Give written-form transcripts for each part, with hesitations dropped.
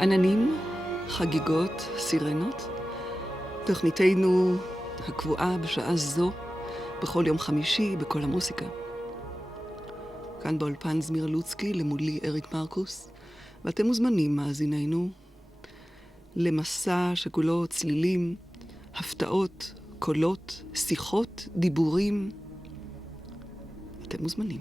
עננים, חגיגות, סירנות. תוכניתנו הקבועה בשעה זו, בכל יום חמישי, בקול המוסיקה. כאן באולפן זמירה לוצקי, למולי אריק מרקוס, ואתם מוזמנים, מאזיננו, למסע שכולו צלילים, הפתעות, קולות, שיחות, דיבורים. אתם מוזמנים.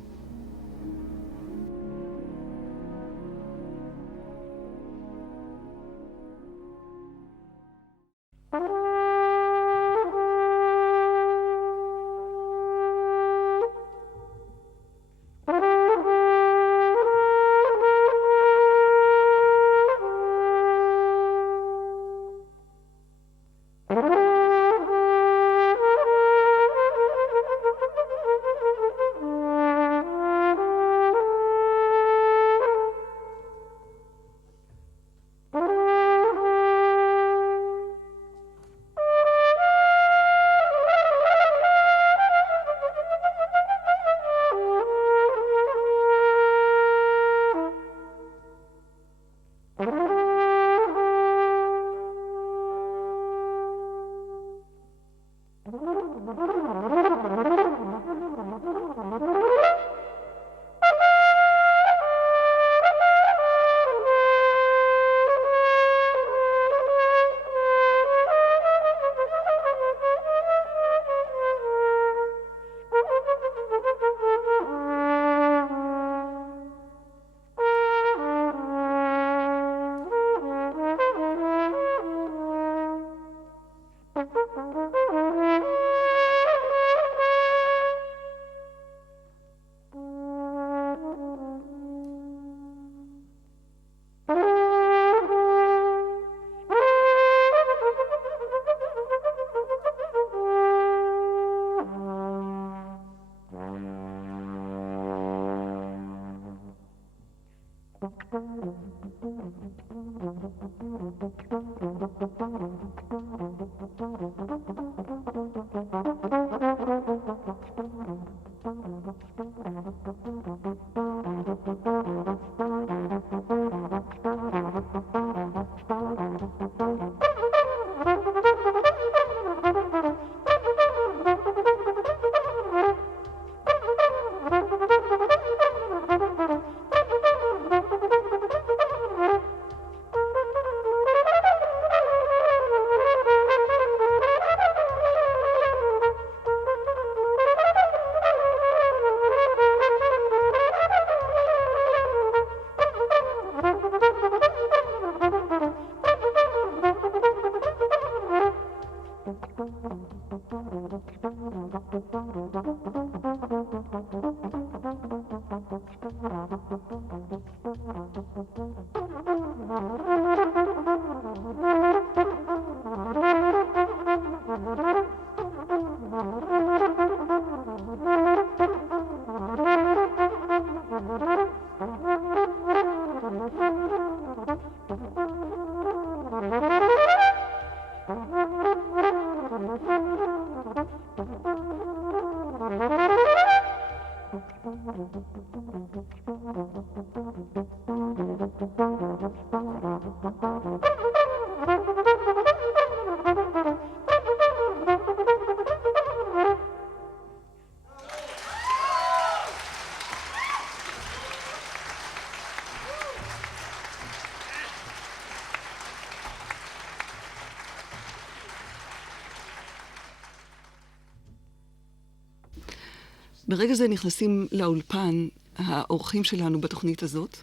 ברגע זה נכנסים לאולפן האורחים שלנו בתוכנית הזאת.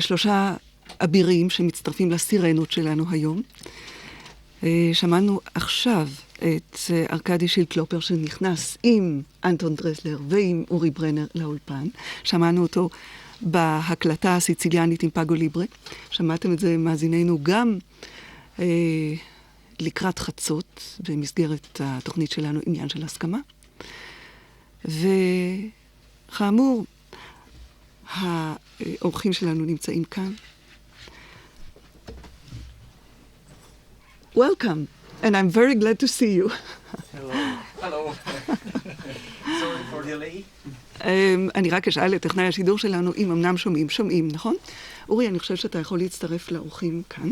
3 אבירים שמצטרפים לסירנות שלנו היום. שמענו עכשיו את ארכדי שילקלופר שנכנס עם אנטון דרסלר ועם אורי ברנר לאולפן. שמענו אותו בהקלטה הסיציליאנית עם פאגו ליברה. שמעתם את זה מאזיננו גם לקראת חצות במסגרת התוכנית שלנו עניין של הסכמה. וכאמור, האורחים שלנו נמצאים כאן. Welcome, and I'm very glad to see you. Hello. Hello. Sorry for delay. אני רק אשאל את טכנאי השידור שלנו, אם אמנם שומעים, נכון? אורי, אני חושב שאתה יכול להצטרף לאורחים כאן.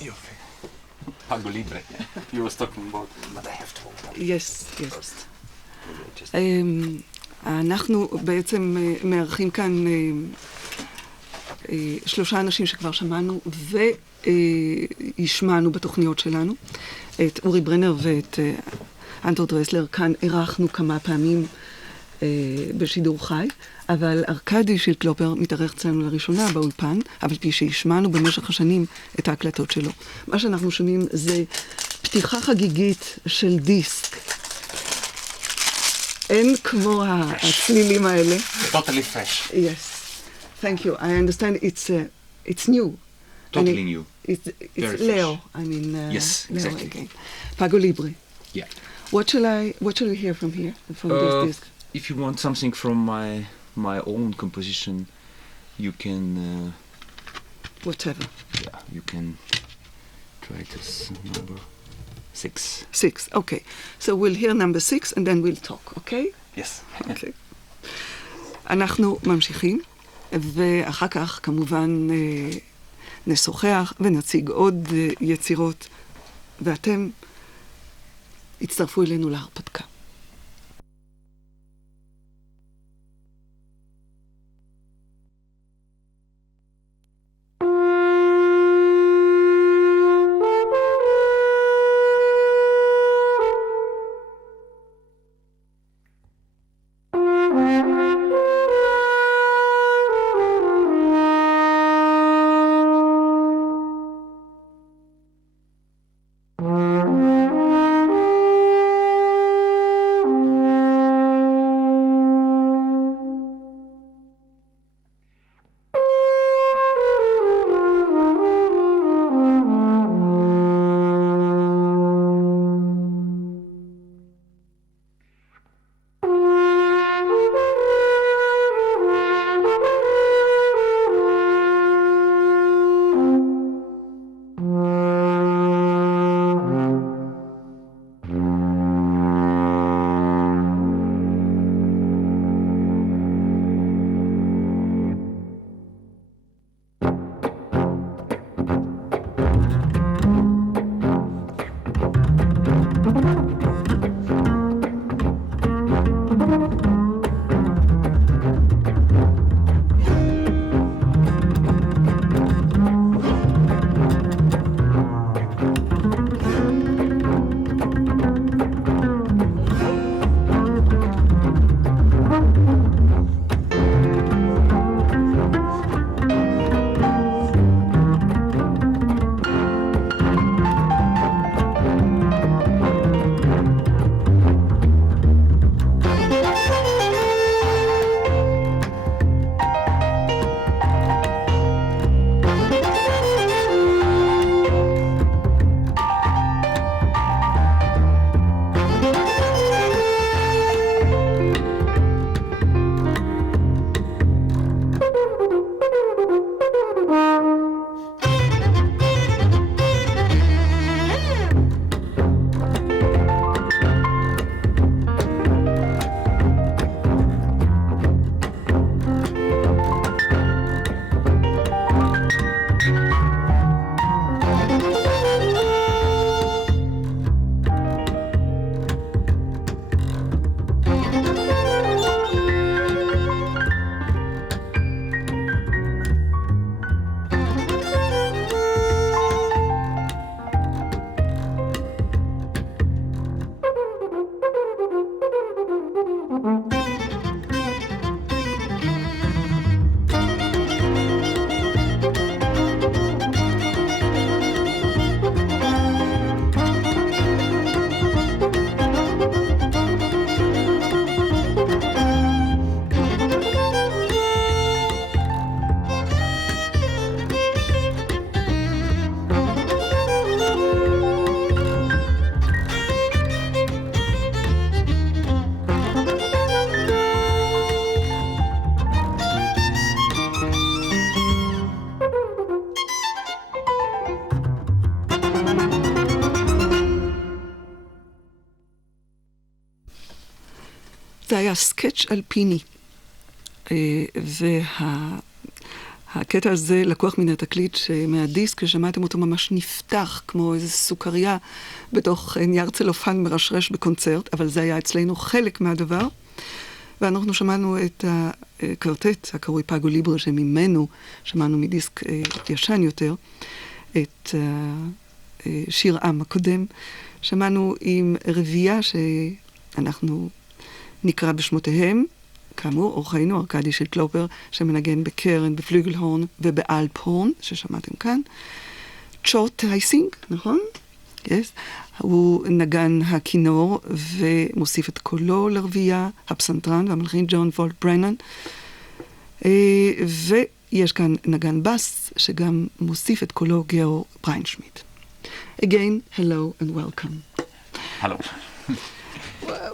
יופי. Pago Libre. You was talking about, but I have to hold up. Yes, yes. First. אנחנו בעצם מארחים כאן 3 אנשים שכבר שמענו והשמענו בתוכניות שלנו. את אורי ברנר ואת אנטון דרסלר כאן אירחנו כמה פעמים בשידור חי, אבל ארכדי שילקלופר מתארח אצלנו לראשונה באולפן, אבל פי שהשמענו במשך השנים את ההקלטות שלו. מה שאנחנו שומעים זה פתיחה חגיגית של דיסק. אין כמו הצלילים האלה. Totally fresh. Yes. Thank you. I understand it's new. Totally new. It's Very Leo. fresh. I mean, Yes, Leo exactly. again. Pago Libre. Yeah. What shall we hear from here? From this disc? If you want something from my own composition, you can Whatever. you can try this number 6. 6. Okay. So we'll hear number 6 and then we'll talk. Okay? Yes. Okay. אנחנו ממשיכים, ואחר כך כמובן נשוחח ונציג עוד יצירות, ואתם הצטרפו אלינו להרפתקה. זה היה סקץ' אלפיני, הקטע הזה לקוח מן התקליט מהדיסק, ששמעתם אותו ממש נפתח, כמו איזו סוכריה בתוך נייר צלופן מרשרש בקונצרט, אבל זה היה אצלנו חלק מהדבר. ואנחנו שמענו את הקרטט, הקרוי פאגו ליברה, שממנו שמענו מדיסק ישן יותר, את שיר עם הקודם. שמענו עם רביעייה שאנחנו נקרא בשמותיהם, כאמור, אורחנו, ארכדי שילקלופר, שמנגן בקרן, בפלוגלהורן ובאלפהורן, ששמעתם כאן. צ'ורט הייסינג, נכון? Yes. הוא נגן הכינור ומוסיף את קולו לרביעייה, הפסנתרן והמלחין ג'ון וולט ברנן. ויש כאן נגן בס, שגם מוסיף את קולו גאור בריינשמיט. Again, hello and welcome. Hello.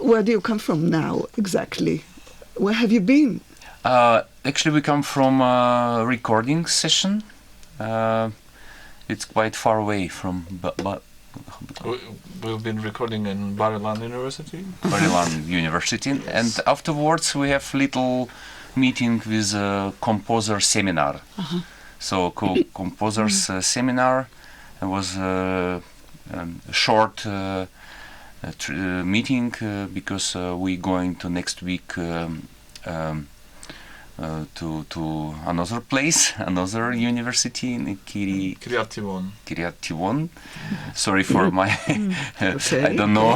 Where do you come from now, exactly? Where have you been? Actually, we come from a recording session. It's quite far away from... We've been recording in Bar-Ilan University. Bar-Ilan University. And afterwards, we have little meeting with a composer seminar. So, composers seminar was a short meeting because we're going to next week to another place, another university in Kiryat Tivon. Sorry for my I don't know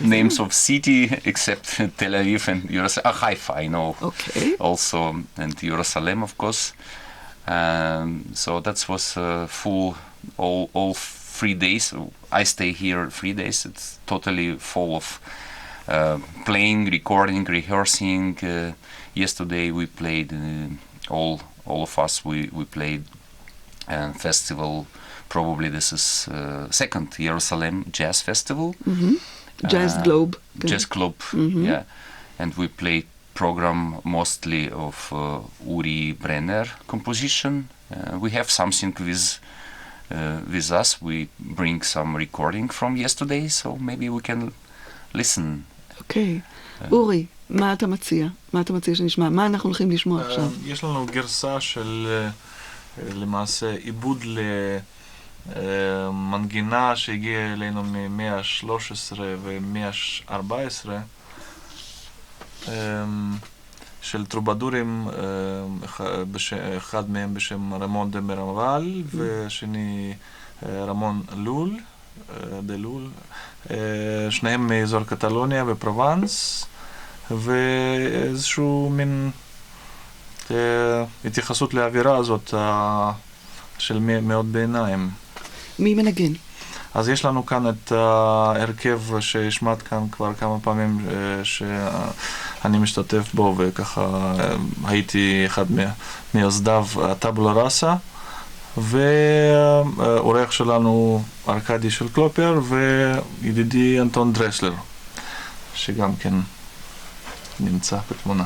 names of city except Tel Aviv and Jerusalem. Haifa, I know. Okay. Also, and Jerusalem, of course. So that was full all 3 days. I stay here 3 days. It's totally full of playing, recording, rehearsing. Yesterday we played, all of us, we played festival. Probably this is second Jerusalem Jazz Festival. Jazz Globe. Jazz Globe, yeah. And we played program mostly of Uri Brenner composition. We have something with us. We bring some recording from yesterday, so maybe we can listen. Okay. אורי, מה אתה מציע? מה אתה מציע שנשמע? מה אנחנו הולכים לשמוע עכשיו? יש לנו גרסה של למעשה עיבוד למנגינה שהגיעה אלינו ממאה ה-13 ומאה ה-14 של טרובדורים, אחד מהם בשם רמון דה מרמבל והשני רמון לול, דלול, שניהם מאזור קטלוניה ופרובנס, ואיזשהו מין התייחסות לאווירה הזאת של מאוד בעיניים. מי מנגן? אז יש לנו כאן את ההרכב שהשמעת כאן כבר כמה פעמים שאני משתתף בו, וככה הייתי אחד מיוסדיו, טאבולה ראסה, ועורך שלנו ארכדי שילקלופר וידידי אנטון דרסלר, שגם כן נמצא בתמונה.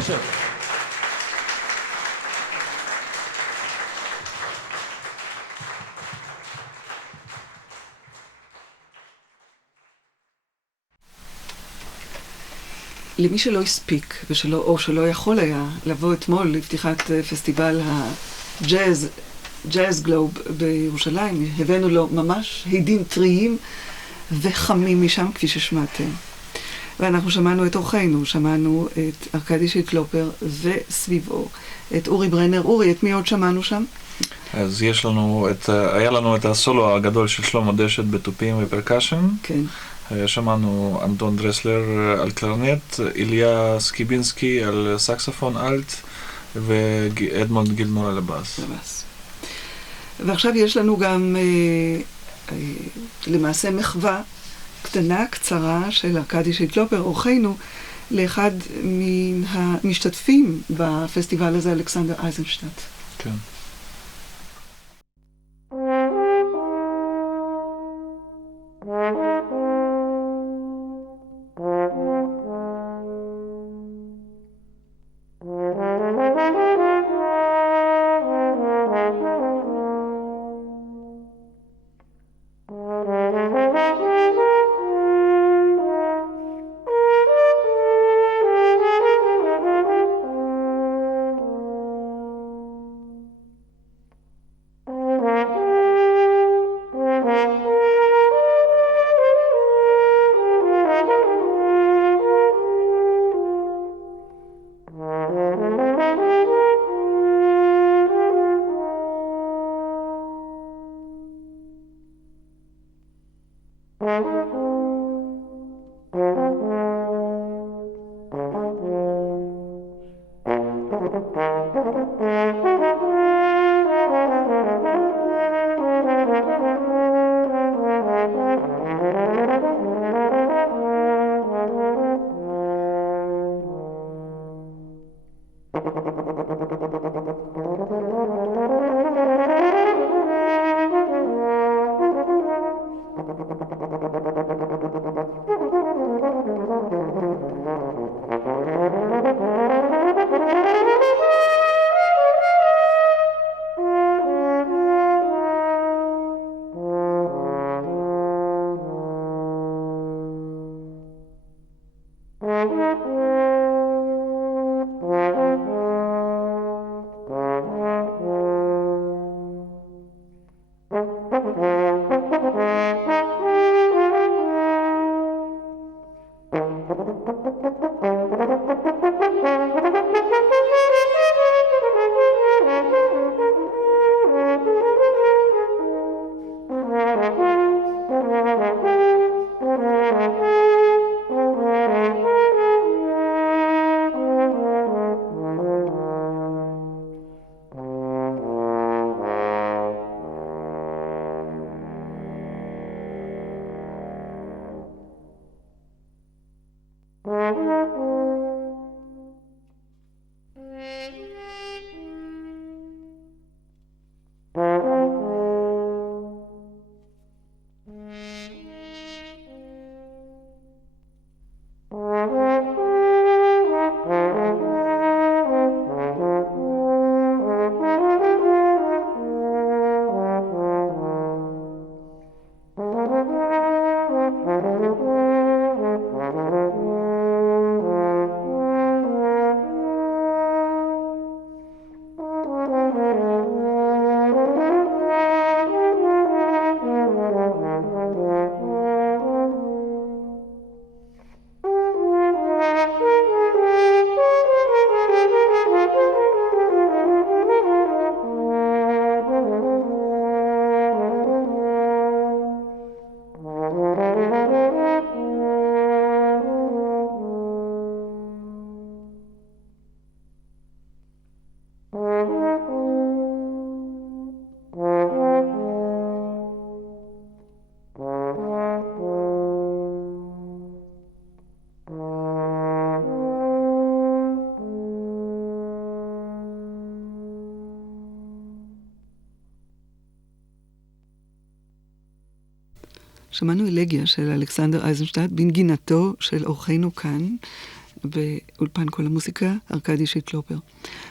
שב. למי שלא הספיק, או שלא יכול היה לבוא אתמול לפתיחת פסטיבל הג'אז, ג'אז גלוב בירושלים, הבאנו לו ממש הדים טריים וחמים משם, כפי ששמעתם. ואנחנו שמענו את אורחנו, שמענו את ארכדי שילקלופר וסביבו, את אורי ברנר. אורי, את מי עוד שמענו שם? אז היה לנו את הסולו הגדול של שלמה דשת בתופים ופרקשן. כן. שמענו אנטון דרסלר על קלרנט, איליה סקיבינסקי על סקסופון אלט, ואדמונד גילנור על הבאס. ועכשיו יש לנו גם למעשה מחווה קטנה, קצרה, של ארכדי שילקלופר, אורחנו, לאחד מן המשתתפים בפסטיבל הזה, אלכסנדר אייזנשטט. כן. שמענו אלגיה של אלכסנדר אייזנשטט בנגינתו של אורחנו כאן, באולפן קול המוסיקה, ארכדי שילקלופר.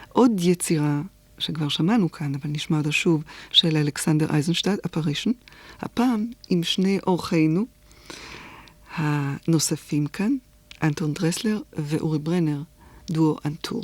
עוד יצירה שכבר שמענו כאן, אבל נשמע אותה שוב, של אלכסנדר אייזנשטט, Apparition, הפעם עם שני אורחינו הנוספים כאן, אנטון דרסלר ואורי ברנר, דואו אנטור.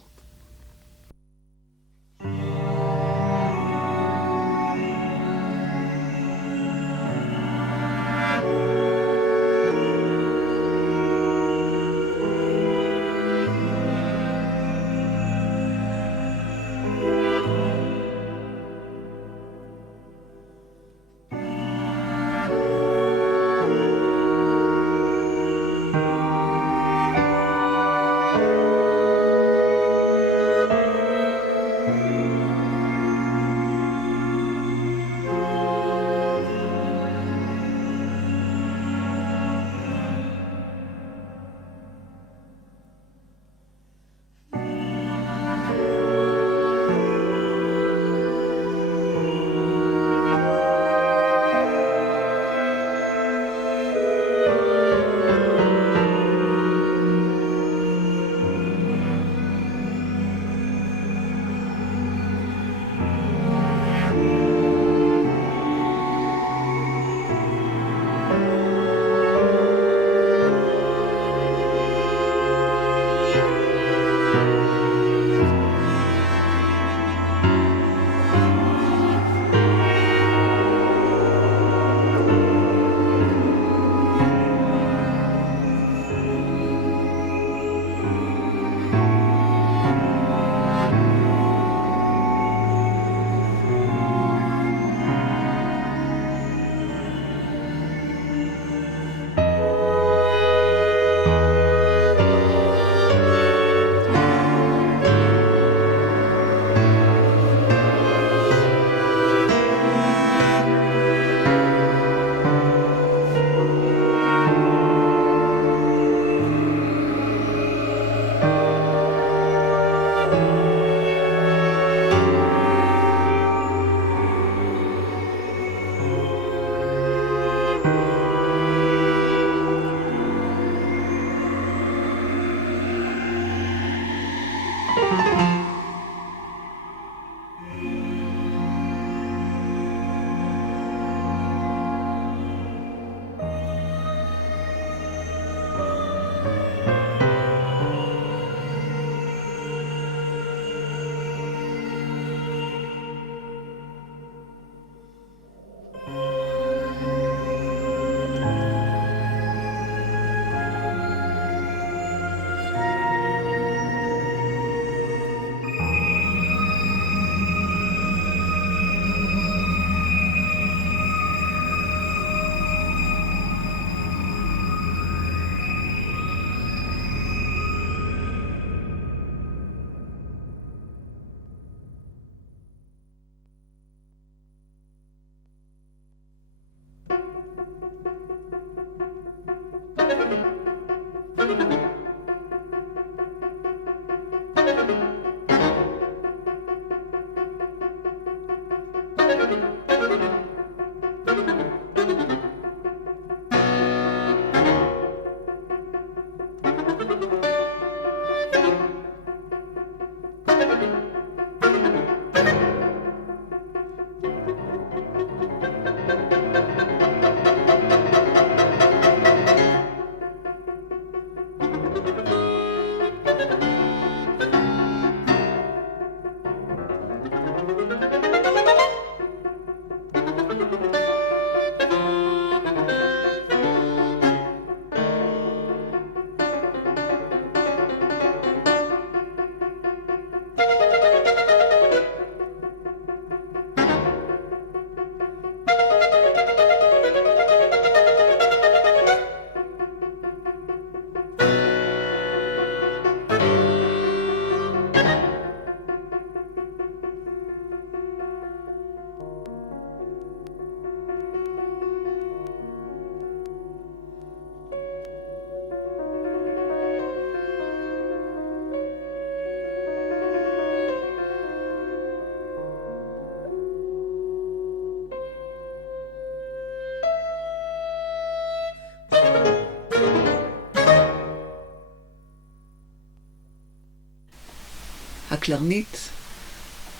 הקלרנית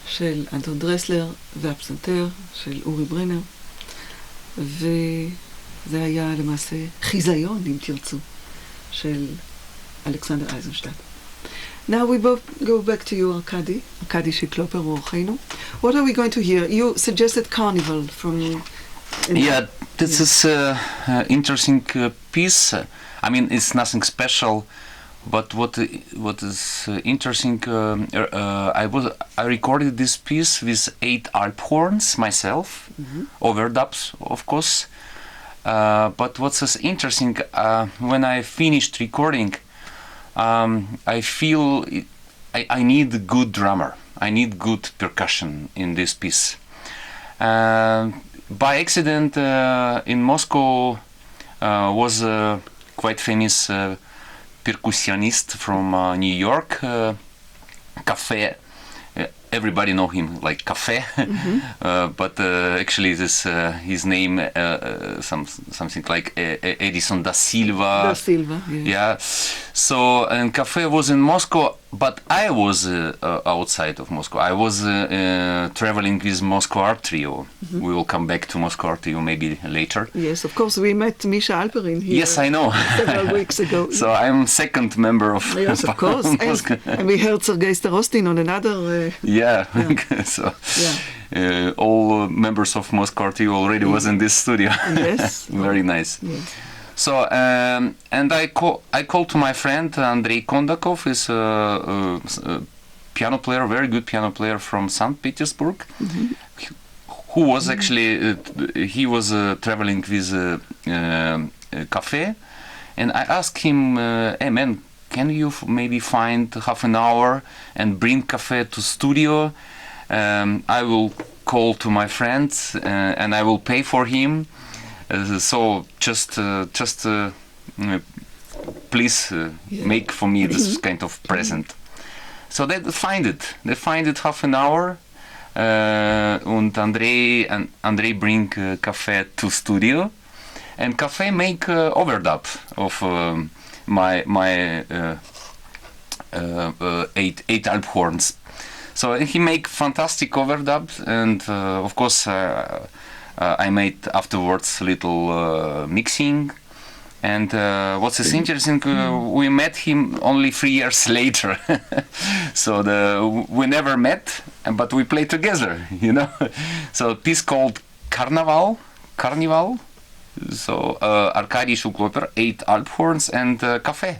של אנטון דרסלר והפסנתר של אורי ברנר, וזה היה למעשה חיזיון, אם תרצו, של אלכסנדר אייזנשטט. Now we both go back to you, Arkady. Arkady Shilkloper, אורחנו. What are we going to hear? You suggested Carnival from... Yeah, this is an interesting piece. I mean, it's nothing special, but what is interesting, I recorded this piece with 8 Alp horns myself, overdubs, of course. But what's interesting, when I finished recording, I feel I need a good drummer. I need good percussion in this piece. By accident, in Moscow was a quite famous percussionist from New York, Café. Everybody know him like Café, but actually this his name something like Edison da Silva. Da Silva, yes. Yeah. So and Café was in Moscow, but I was outside of Moscow. I was traveling with Moscow Art Trio. We will come back to Moscow Art Trio maybe later. Yes, of course, we met Misha Alperin here. Yes, I know. Several weeks ago. So I'm second member of Yes, of course. And we heard Sergei Starostin on another... Yeah. So all members of Moscow Art Trio already was in this studio. Yes. Very nice. Yes. So and I called to my friend Andrei Kondakov, is a piano player, very good piano player from St. Petersburg, who was actually he was traveling with Café, and I asked him, "Hey man, can you maybe find half an hour and bring Café to studio? I will call to my friends and I will pay for him." So just please make for me this kind of present. So they find it. They find it half an hour, and Andrei bring Café to studio, and Café make overdub of my 8 Alp horns. So he make fantastic overdubs, and of course. I made afterwards little mixing, and what's interesting, we met him only 3 years later. So we never met, but we played together, you know. So a piece called Carnival. So Arkady Shilkloper, 8 Alp horns, and Café.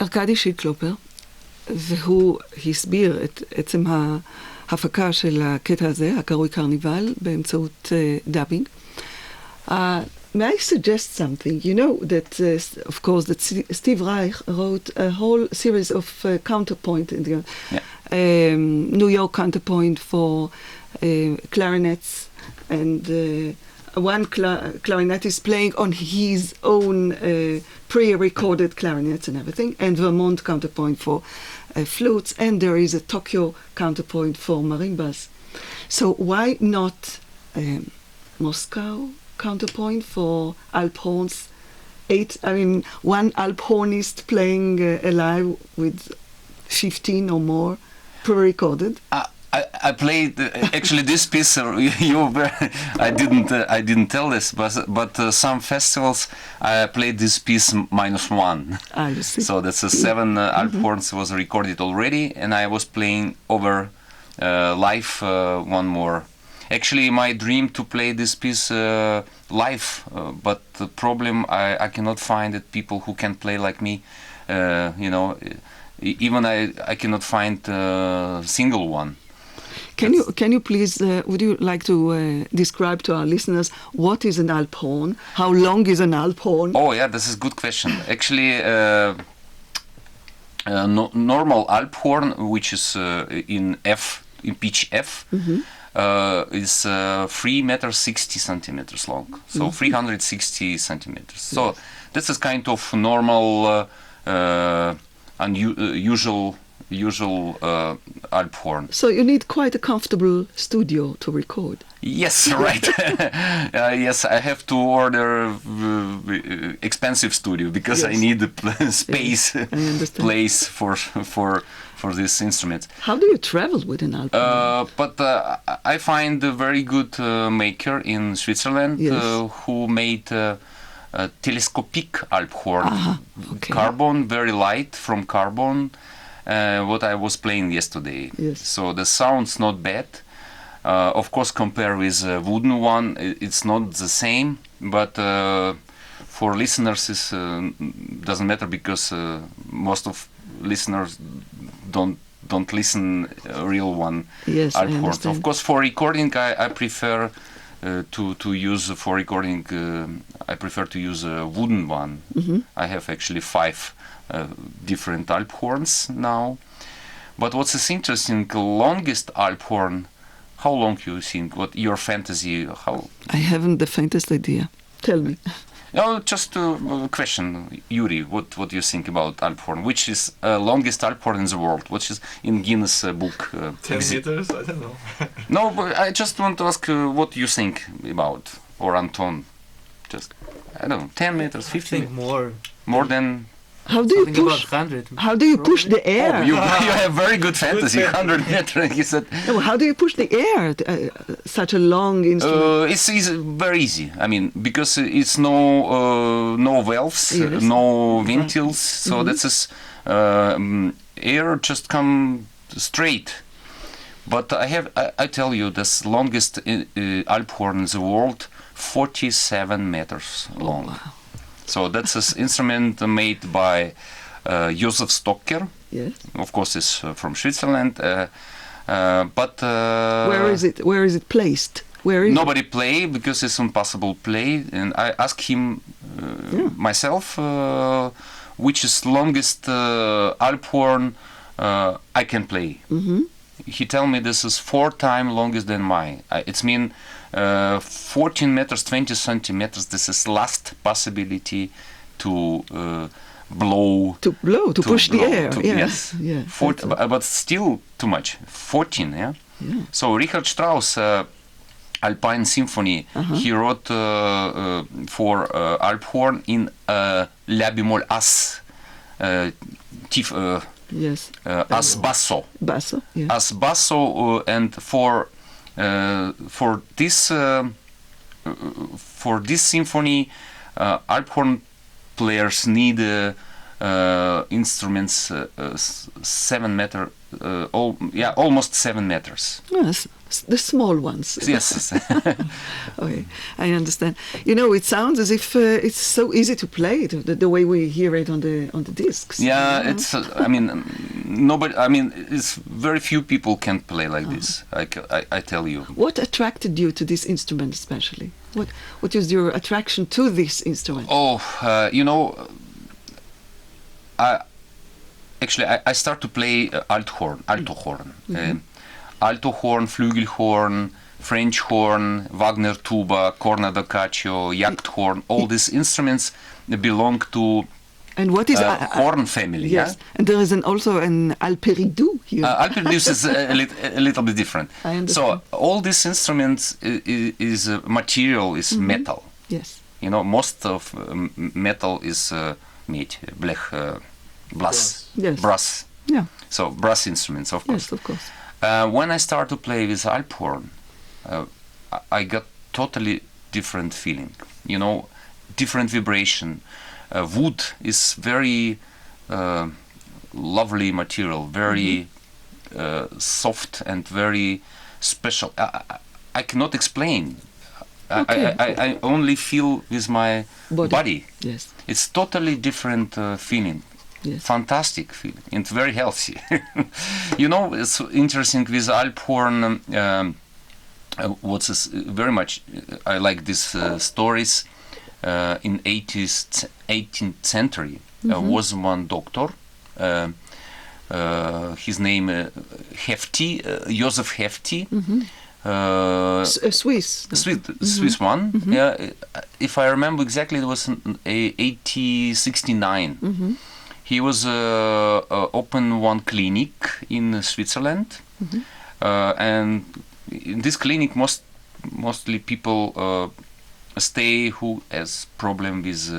ארכדי שילקלופר, והוא הסביר את עצם ההפקה של הקטע הזה, הקרוי קרניבל, באמצעות דאבינג. May I suggest something? You know that, of course, that Steve Reich wrote a whole series of counterpoint in the New York counterpoint for clarinets, and one clarinetist playing on his own pre-recorded clarinets and everything, and Vermont counterpoint for flutes, and there is a Tokyo counterpoint for marimbas. So why not Moscow counterpoint for alp horns? One alp hornist playing alive with 15 or more pre-recorded. I played actually this piece. I didn't tell this, but some festivals I played this piece -1. You see. So that's a 7 alp horns was recorded already, and I was playing over live one more. Actually, my dream to play this piece live, but the problem I cannot find it people who can play like me. Even I cannot find a single one. Can you please, would you like to describe to our listeners what is an alp horn? How long is an alp horn? Oh yeah, this is a good question. Actually, normal alp horn, which is in pitch F, is 3 meters 60 centimeters long, so 360 centimeters. So this is kind of normal, usual alp horn. So you need quite a comfortable studio to record. Yes, right. Yes, I have to order expensive studio because I need the space, place for this instrument. How do you travel with an alp horn? But I find a very good maker in Switzerland who made a telescopic alp horn. Carbon, very light from carbon. What I was playing yesterday. Yes. So the sound's not bad. Of course, compare with wooden one, it's not the same. But for listeners, it doesn't matter because most of listeners don't listen real one. Yes, I understand. Of course, for recording, I prefer to use for recording. I prefer to use a wooden one. I have actually 5. Different alp horns now, but what's is interesting, longest alp horn, how long you think, what your fantasy, how? I haven't the faintest idea. Tell me. No, just a question, Yuri, what do you think about alp horn? Which is longest alp horn in the world? Which is in Guinness book? 10 meters? I don't know. No, but I just want to ask what you think about, or Anton, just, I don't know, 10 meters, 15? I think More than... How do you push? How do you push the air? Oh, you have very good fantasy. 100 meters. He said. No, how do you push the air? Such a long instrument. It's very easy. I mean, because it's no valves, no ventils, so that's air just come straight. But I tell you, this longest alp horn in the world 47 meters long. Wow. So that's an instrument made by Josef Stocker. Yes. Of course, it's from Switzerland. But Where is it? Where is it placed? Where is nobody play because it's impossible play. And I asked him myself, which is longest Alphorn I can play. Mm-hmm. He tell me this is 4 times longer than mine. It's mean 14 meters, 20 centimeters. This is last possibility to blow. To blow, to push the blow, air. to- Yeah. Yes. Yeah. But still too much. 14, yeah? Yeah. So Richard Strauss, Alpine Symphony, he wrote for Alphorn in La bemol as, tief, Yes. as basso. Basso. Yeah. As basso, and for this symphony, Alphorn players need instruments 7 meter, almost 7 meters. Yes. The small ones. Yes. Okay, I understand. You know, it sounds as if it's so easy to play it, the way we hear it on the discs. Yeah, you know? it's. I mean, nobody. I mean, it's very few people can play like this. I tell you. What attracted you to this instrument, especially? What is your attraction to this instrument? Oh, you know, I start to play alto horn, alto horn, Flügelhorn, French horn, Wagner tuba, corna da cacio, yacht horn. All these instruments belong to And what is horn family. Yes, and there is also an alperidou here. Alperidou is a little bit different. I understand. So all these instruments is material is metal. Yes. You know, most of metal is made blech, Yes. brass. Yeah. So brass instruments, of course. Yes, of course. When I start to play with Alphorn, I got totally different feeling. You know, different vibration. Wood is very lovely material, very soft and very special. I cannot explain. Okay. I only feel with my body. Yes. It's totally different feeling. Yes. Fantastic feeling and very healthy. You know, it's interesting with Alphorn. What's very much I like these stories. In 18th century, was one doctor. His name Hefti, Joseph Hefti. Swiss. Swiss one. Yeah, if I remember exactly, it was in 1869. He was open one clinic in Switzerland, and in this clinic mostly people stay who has problem with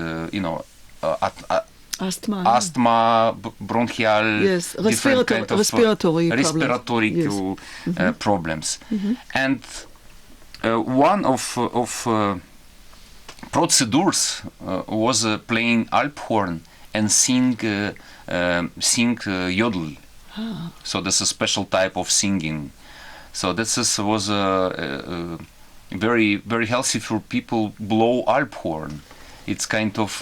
asthma, bronchial, Yes, different kind of respiratory problems. And one of procedures was playing Alphorn and sing yodel. So that's a special type of singing. So this was very, very healthy for people blow Alphorn. It's kind of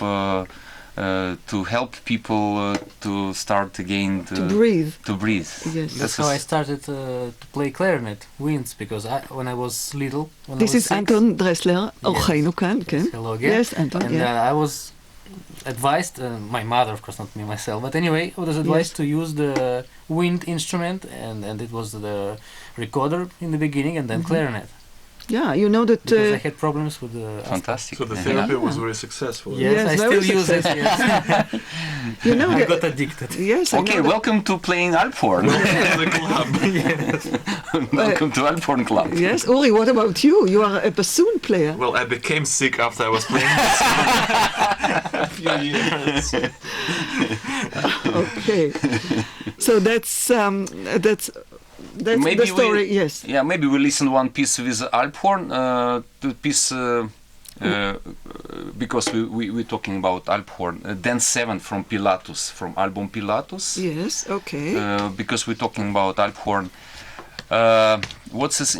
to help people to start again to breathe. To breathe. Yes. That's how I started to play clarinet, winds, because when I was little, This is Anton Dressler, אורחנו כאן, כן? Hello again. Yes, Anton. And I was advised, my mother, of course, not me myself, but anyway, I was advised to use the wind instrument, and it was the recorder in the beginning, and then clarinet. Yeah, you know that. Because I had problems with the. Fantastic. So the therapy was very successful. Yes, I very still use it. Yes. You know, I got addicted. Yes. Okay, welcome to playing Alphorn. The club. Welcome to Alphorn Club. Yes, Uri. What about you? You are a bassoon player. Well, I became sick after I was playing a few years. Okay. So that's Maybe the story. Yes. Yeah, maybe we listen one piece with Alphorn. The piece because we're talking about Alphorn. Dance 7 from Pilatus, from album Pilatus. Yes. Okay. Because we're talking about Alphorn. What's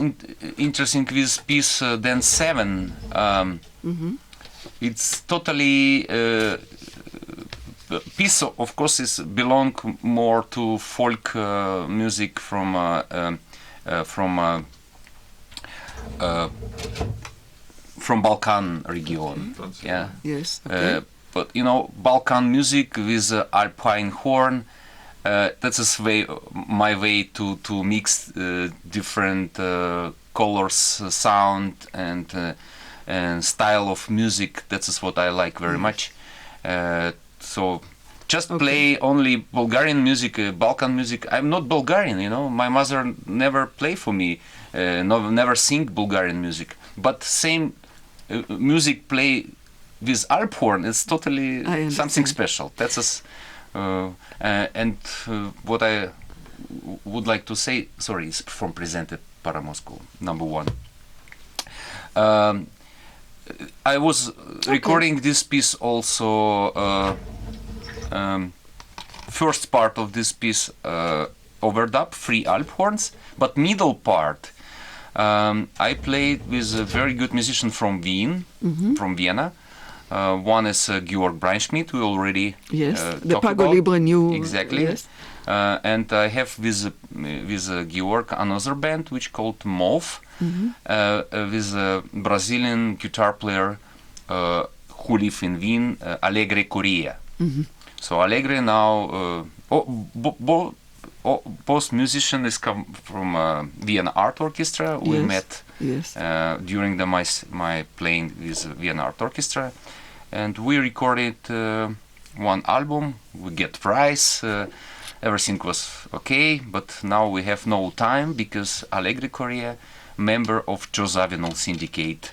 interesting with this piece, Dance 7? It's totally piece, of course, is belong more to folk music from Balkan region. Yeah. Yes. Okay. But Balkan music with Alpine horn. That's my way to mix different colors, sound, and style of music. That's what I like very much. So just play only Bulgarian music, Balkan music. I'm not Bulgarian, My mother never play for me, never sing Bulgarian music. But same music play with Alp horn. It's totally something special. That's what I would like to say. Sorry, is from Presented Para Moscow, number 1. I was recording this piece also. First part of this piece overdub, 3 Alp horns, but middle part I played with a very good musician from from Vienna. One is Georg Breinschmidt, we already the Pago Libre new. Exactly. Yes. And I have with Georg another band which called MOV, with a Brazilian guitar player who lives in Wien, Alegre Correa. So Alegre now, both musicians come from Vienna Art Orchestra. We met during my playing with Vienna Art Orchestra, and we recorded one album. We get prize. Everything was okay, but now we have no time because Alegre Correa, member of Joe Zawinul Syndicate,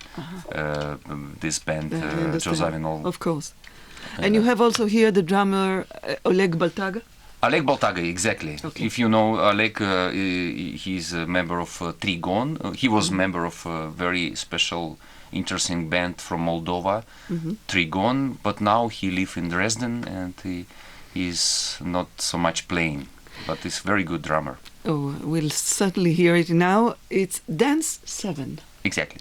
this band, Joe Zawinul. Of course. And you have also here the drummer Oleg Baltaga? Oleg Baltaga, exactly. Okay. If you know Oleg, he's a member of Trigon. He was member of a very special, interesting band from Moldova, Trigon, but now he lives in Dresden and he's not so much playing, but he's a very good drummer. Oh, we'll certainly hear it now. It's Dance 7. Exactly.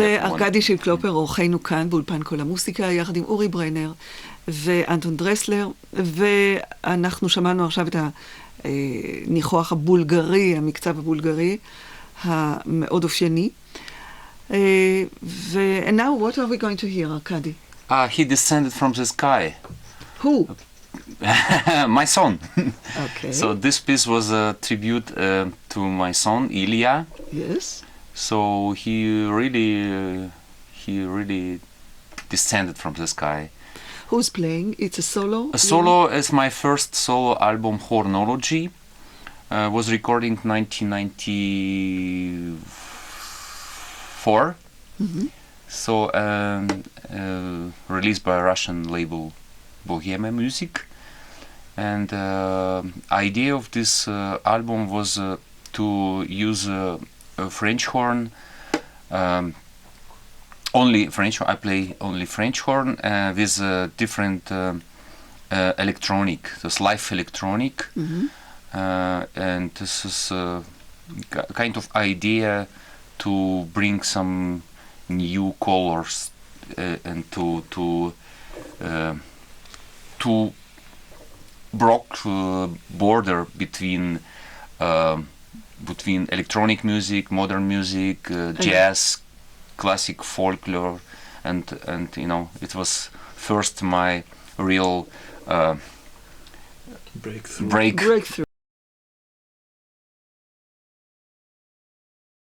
זה ארכדי שילקלופר, אורחנו כאן באולפן קול המוסיקה, יחד עם אורי ברנר ואנטון דרסלר, ואנחנו שמענו עכשיו את הניחוח הבולגרי, המקצב הבולגרי, המאוד אופייני. And now what are we going to hear, Arkady? He descended from the sky. Who? My son. Okay. So this piece was a tribute to my son, Elegia. Yes. So he really descended from the sky. Who's playing? It's a solo? A solo is my first solo album, Hornology. Was recorded in 1994. Mm-hmm. So released by a Russian label, Bohemia Music. And idea of this album was to use a French horn, only French. I play only French horn with different electronic, this live electronic, Mm-hmm. and this is kind of idea to bring some new colors and to broke border between electronic music, modern music, jazz, classic folklore, and you know, it was first my real Breakthrough. breakthrough.